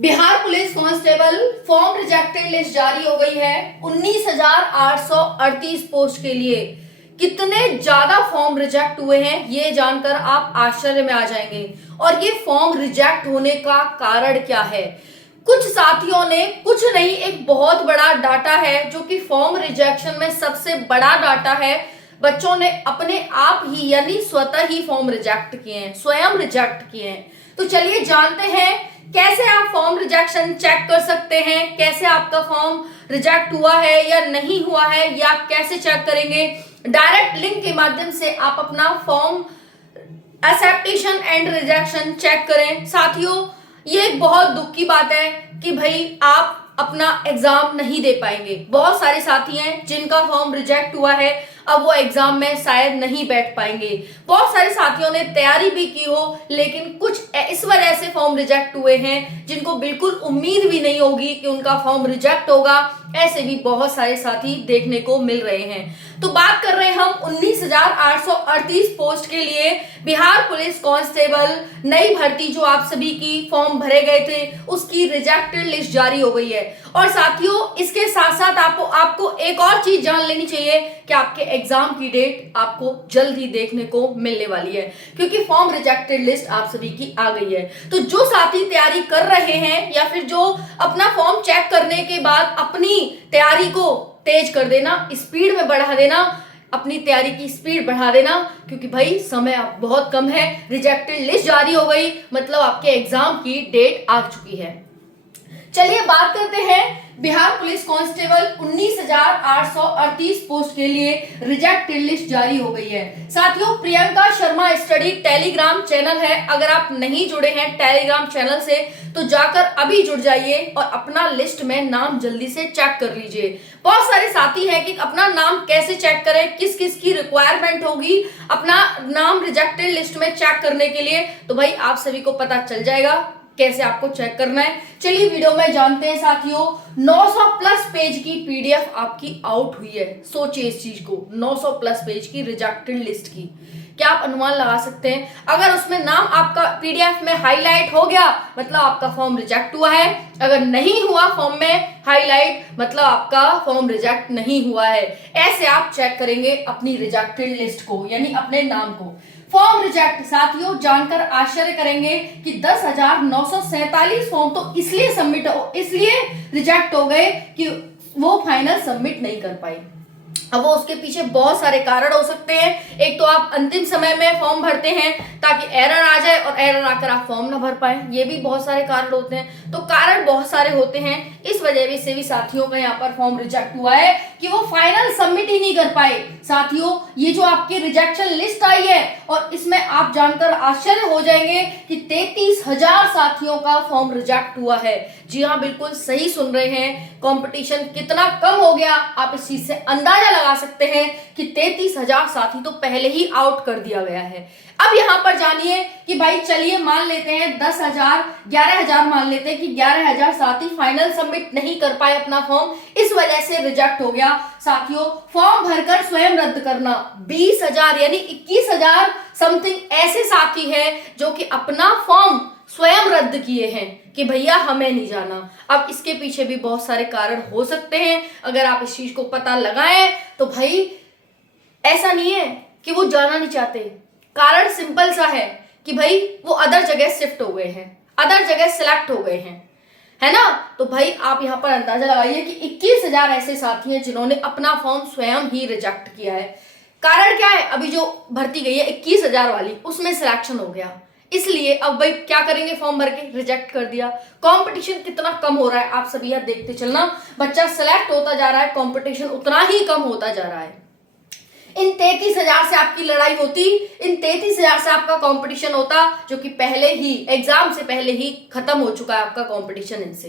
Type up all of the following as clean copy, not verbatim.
Bihar police constable form rejected list जारी हो गई है। 19,838 पोस्ट के लिए कितने ज्यादा फॉर्म रिजेक्ट हुए हैं ये जानकर आप आश्चर्य में आ जाएंगे। और ये फॉर्म रिजेक्ट होने का कारण क्या है? कुछ साथियों ने, कुछ नहीं, एक बहुत बड़ा डाटा है जो कि फॉर्म रिजेक्शन में सबसे बड़ा डाटा है। बच्चों ने अपने आप ही यानी स्वतः ही फॉर्म रिजेक्ट किए हैं, स्वयं रिजेक्ट किए हैं। तो चलिए जानते हैं कैसे आप फॉर्म रिजेक्शन चेक कर सकते हैं, कैसे आपका फॉर्म रिजेक्ट हुआ है या नहीं हुआ है, या आप कैसे चेक करेंगे। डायरेक्ट लिंक के माध्यम से आप अपना form acceptation and rejection check करें। साथियों, ये एक बहुत दुख की बात है कि भाई आप अपना एग्जाम नहीं दे पाएंगे। बहुत सारे साथी हैं जिनका फॉर्म रिजेक्ट हुआ है, अब वो एग्जाम में शायद नहीं बैठ पाएंगे। बहुत सारे साथियों ने तैयारी भी की हो, लेकिन कुछ इस वजह से फॉर्म रिजेक्ट हुए हैं जिनको बिल्कुल उम्मीद भी नहीं होगी कि उनका फॉर्म रिजेक्ट होगा। ऐसे भी बहुत सारे साथी देखने को मिल रहे हैं। तो बात कर रहे हैं हम 19,838 पोस्ट के लिए बिहार पुलिस कांस्टेबल नई भर्ती जो आप सभी की फॉर्म भरे गए थे उसकी रिजेक्टेड लिस्ट जारी हो गई है। और साथियों, इसके साथ साथ आपको एक और चीज जान लेनी चाहिए कि आपके एग्जाम की डेट आपको जल्द ही देखने को मिलने वाली है, क्योंकि फॉर्म रिजेक्टेड लिस्ट आप सभी की आ गई है। तो जो साथी तैयारी कर रहे हैं या फिर जो अपना फॉर्म चेक करने के बाद अपनी तैयारी को तेज कर देना, स्पीड में बढ़ा देना, अपनी तैयारी की स्पीड बढ़ा देना, क्योंकि भाई समय अब बहुत कम है। रिजेक्टेड लिस्ट जारी हो गई मतलब आपके एग्जाम की डेट आ चुकी है। चलिए बात करते हैं बिहार पुलिस कांस्टेबल 19,838 पोस्ट के लिए रिजेक्टेड लिस्ट जारी हो गई है। साथियों, Priyanka Sharma study Telegram channel है, अगर आप नहीं जुड़े हैं टेलीग्राम चैनल से तो जाकर अभी जुड़ जाइए और अपना लिस्ट में नाम जल्दी से चेक कर लीजिए। बहुत सारे साथी हैं कि अपना नाम कैसे चेक करें, किस किस की रिक्वायरमेंट होगी अपना नाम रिजेक्टेड लिस्ट में चेक करने के लिए, तो भाई आप सभी को पता चल जाएगा कैसे आपको चेक करना है। चलिए वीडियो में जानते हैं साथियों। 900 प्लस पेज की पीडीएफ आपकी आउट हुई है। सोचिए इस चीज को, 900 प्लस पेज की रिजेक्टेड लिस्ट की। क्या आप अनुमान लगा सकते हैं? अगर उसमें नाम आपका पीडीएफ में हाईलाइट हो गया मतलब आपका फॉर्म रिजेक्ट हुआ है, अगर नहीं हुआ फॉर्म में हाईलाइट मतलब आपका फॉर्म रिजेक्ट नहीं हुआ है। ऐसे आप चेक करेंगे अपनी रिजेक्टेड लिस्ट को, यानी अपने नाम को। फॉर्म रिजेक्ट साथियों, जानकर आश्चर्य करेंगे कि 10,947 फॉर्म तो इसलिए रिजेक्ट हो गए कि वो फाइनल सबमिट नहीं कर पाए। अब वो उसके पीछे बहुत सारे कारण हो सकते हैं। एक तो आप अंतिम समय में फॉर्म भरते हैं ताकि एरर आ जाए और एरर आकर आप फॉर्म ना भर पाए, ये भी बहुत सारे कारण होते हैं। तो कारण बहुत सारे होते हैं, इस वजह से भी साथियों का यहाँ पर फॉर्म रिजेक्ट हुआ है कि वो फाइनल सबमिट ही नहीं कर पाए। साथियों, ये जो आपकी रिजेक्शन लिस्ट आई है और इसमें आप जानकर आश्चर्य हो जाएंगे कि 33,000 साथियों का फॉर्म रिजेक्ट हुआ है। जी हाँ, बिल्कुल सही सुन रहे हैं। कंपटीशन कितना कम हो गया आप इस चीज से अंदाजा लगा सकते हैं कि 33,000 साथी तो पहले ही आउट कर दिया गया है। अब यहां पर जानिए कि भाई चलिए मान लेते हैं 10,000, 11,000 मान लेते हैं कि 11,000 साथी फाइनल सबमिट नहीं कर पाए अपना फॉर्म, इस वजह से रिजेक्ट हो गया। साथियों, फॉर्म भरकर स्वयं रद्द करना 20,000 यानी 21,000 समथिंग ऐसे साथी हैं जो कि अपना फॉर्म स्वयं रद्द किए हैं कि भैया हमें नहीं जाना। अब इसके पीछे भी बहुत सारे कारण हो सकते हैं। अगर आप इस चीज को पता लगाएं तो भाई ऐसा नहीं है कि वो जाना नहीं चाहते। कारण सिंपल सा है कि भाई वो अदर जगह शिफ्ट हो गए हैं, अदर जगह सिलेक्ट हो गए हैं, है ना। तो भाई आप यहाँ पर अंदाजा लगाइए कि 21,000 ऐसे साथी हैं जिन्होंने अपना फॉर्म स्वयं ही रिजेक्ट किया है। कारण क्या है? अभी जो भर्ती गई है 21,000 वाली, उसमें सिलेक्शन हो गया, इसलिए अब भाई क्या करेंगे, फॉर्म भर के रिजेक्ट कर दिया। कंपटीशन कितना कम हो रहा है आप सभी यह देखते चलना। बच्चा सेलेक्ट होता जा रहा है, कंपटीशन उतना ही कम होता जा रहा है। इन 33,000 से आपकी लड़ाई होती, इन 33,000 से आपका कंपटीशन होता, जो कि पहले ही एग्जाम से पहले ही खत्म हो चुका है आपका कंपटीशन इनसे।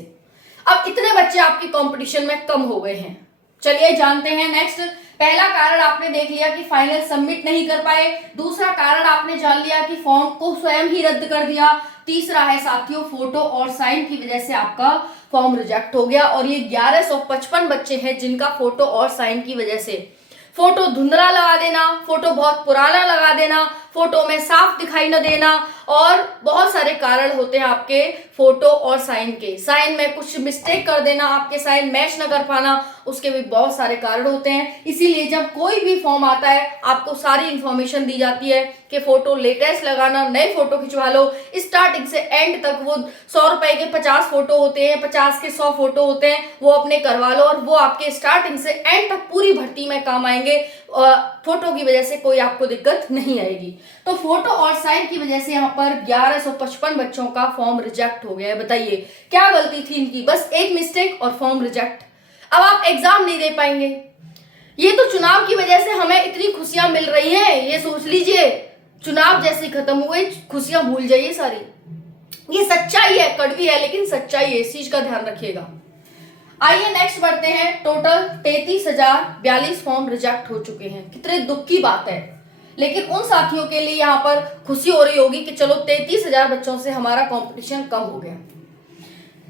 अब इतने बच्चे आपके कंपटीशन में कम हो गए हैं। चलिए जानते हैं नेक्स्ट। पहला कारण आपने देख लिया कि फाइनल सबमिट नहीं कर पाए। दूसरा कारण आपने जान लिया कि फॉर्म को स्वयं ही रद्द कर दिया। तीसरा है साथियों, फोटो और साइन की वजह से आपका फॉर्म रिजेक्ट हो गया। और ये 1155 बच्चे हैं जिनका फोटो और साइन की वजह से, फोटो धुंधला लगा देना, फोटो बहुत पुराना लगा देना, फोटो में साफ दिखाई न देना, और बहुत सारे कारण होते हैं आपके फोटो और साइन के। साइन में कुछ मिस्टेक कर देना, आपके साइन मैच न कर पाना, उसके भी बहुत सारे कारण होते हैं। इसीलिए जब कोई भी फॉर्म आता है आपको सारी इंफॉर्मेशन दी जाती है कि फोटो लेटेस्ट लगाना, नए फोटो खिंचवा लो। स्टार्टिंग से एंड तक वो 100 रुपए के 50 फोटो होते हैं, 50 के 100 फोटो होते हैं, वो अपने करवा लो और वो आपके स्टार्टिंग से एंड तक पूरी भर्ती में काम आएंगे। फोटो की वजह से कोई आपको दिक्कत नहीं आएगी। तो फोटो और साइन की वजह से यहाँ पर 1155 बच्चों का फॉर्म रिजेक्ट हो गया है। बताइए क्या गलती थी इनकी? बस एक मिस्टेक और फॉर्म रिजेक्ट। अब आप एग्जाम नहीं दे पाएंगे। ये तो चुनाव की वजह से हमें इतनी खुशियां मिल रही हैं, ये सोच लीजिए चुनाव जैसे खत्म हुए खुशियां भूल जाइए सारी। ये सच्चाई है, कड़वी है लेकिन सच्चाई है, इस चीज का ध्यान रखिएगा। आइए नेक्स्ट बढ़ते हैं। टोटल 33,042 फॉर्म रिजेक्ट हो चुके हैं। कितने दुख की बात है, लेकिन उन साथियों के लिए यहाँ पर खुशी हो रही होगी कि चलो 33,000 बच्चों से हमारा कंपटीशन कम हो गया।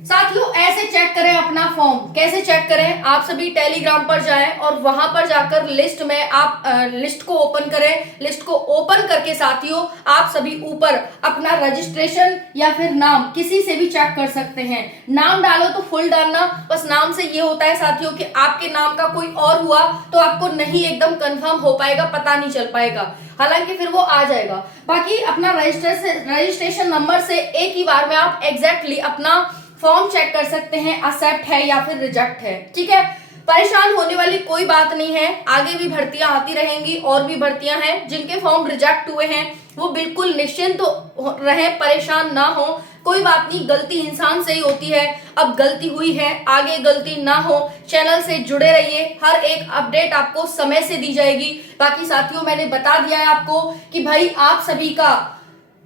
साथियों ऐसे चेक करें अपना फॉर्म। कैसे चेक करें? आप सभी टेलीग्राम पर जाएं और वहां पर जाकर लिस्ट में आप लिस्ट को ओपन करें। लिस्ट को ओपन करके साथियों आप सभी ऊपर अपना रजिस्ट्रेशन या फिर नाम किसी से भी चेक कर सकते हैं। नाम डालो तो फुल डालना, बस नाम से ये होता है साथियों कि आपके नाम का कोई और हुआ तो आपको नहीं एकदम कंफर्म हो पाएगा, पता नहीं चल पाएगा, हालांकि फिर वो आ जाएगा। बाकी अपना रजिस्ट्रेशन नंबर से एक ही बार में आप एग्जैक्टली अपना फॉर्म चेक कर सकते हैं, एक्सेप्ट है या फिर रिजेक्ट है। ठीक है, परेशान होने वाली कोई बात नहीं है। आगे भी भर्तियां आती रहेंगी, और भी भर्तियां हैं। जिनके फॉर्म रिजेक्ट हुए हैं वो बिल्कुल निश्चिंत रहे, परेशान ना हो। कोई बात नहीं, गलती इंसान से ही होती है। अब गलती हुई है, आगे गलती ना हो। चैनल से जुड़े रहिए, हर एक अपडेट आपको समय से दी जाएगी। बाकी साथियों मैंने बता दिया है आपको कि भाई आप सभी का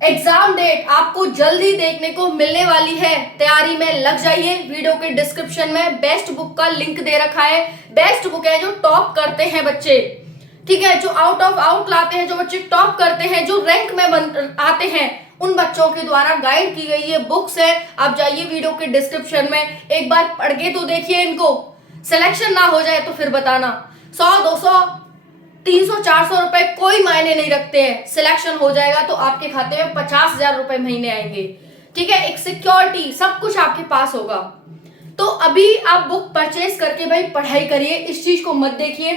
एग्जाम डेट आपको जल्दी देखने को मिलने वाली है। तैयारी में लग जाइए। वीडियो के डिस्क्रिप्शन में बेस्ट बुक का लिंक दे रखा है। बेस्ट बुक है जो टॉप करते हैं बच्चे, ठीक है, जो आउट ऑफ आउट लाते हैं, जो बच्चे टॉप करते हैं, जो रैंक में आते हैं, उन बच्चों के द्वारा गाइड की गई ये बुक्स है। आप जाइए वीडियो के डिस्क्रिप्शन में, एक बार पढ़ के तो देखिए इनको। सिलेक्शन ना हो जाए तो फिर बताना। 100, 200, 300, 400 रुपए कोई मायने नहीं रखते हैं। सिलेक्शन हो जाएगा तो आपके खाते में 50,000 रुपए महीने आएंगे। ठीक है, एक सिक्योरिटी, सब कुछ आपके पास होगा। तो अभी आप बुक परचेज करके भाई पढ़ाई करिए, इस चीज को मत देखिए।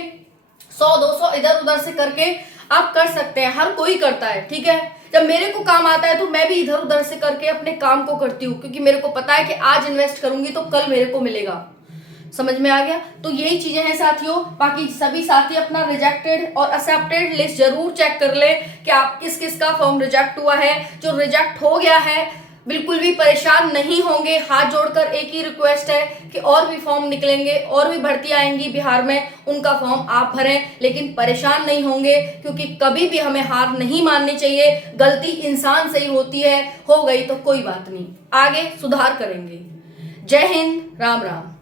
100, 200 इधर उधर से करके आप कर सकते हैं, हर कोई करता है। ठीक है, जब मेरे को काम आता है तो मैं भी इधर उधर से करके अपने काम को करती हूँ, क्योंकि मेरे को पता है कि आज इन्वेस्ट करूंगी तो कल मेरे को मिलेगा। समझ में आ गया? तो यही चीजें हैं साथियों। बाकी सभी साथी अपना रिजेक्टेड और एक्सेप्टेड लिस्ट जरूर चेक कर ले कि आप किस किस का फॉर्म रिजेक्ट हुआ है। जो रिजेक्ट हो गया है बिल्कुल भी परेशान नहीं होंगे। हाथ जोड़कर एक ही रिक्वेस्ट है कि और भी फॉर्म निकलेंगे, और भी भर्ती आएंगी बिहार में, उनका फॉर्म आप भरें, लेकिन परेशान नहीं होंगे, क्योंकि कभी भी हमें हार नहीं माननी चाहिए। गलती इंसान से ही होती है, हो गई तो कोई बात नहीं, आगे सुधार करेंगे। जय हिंद, राम राम।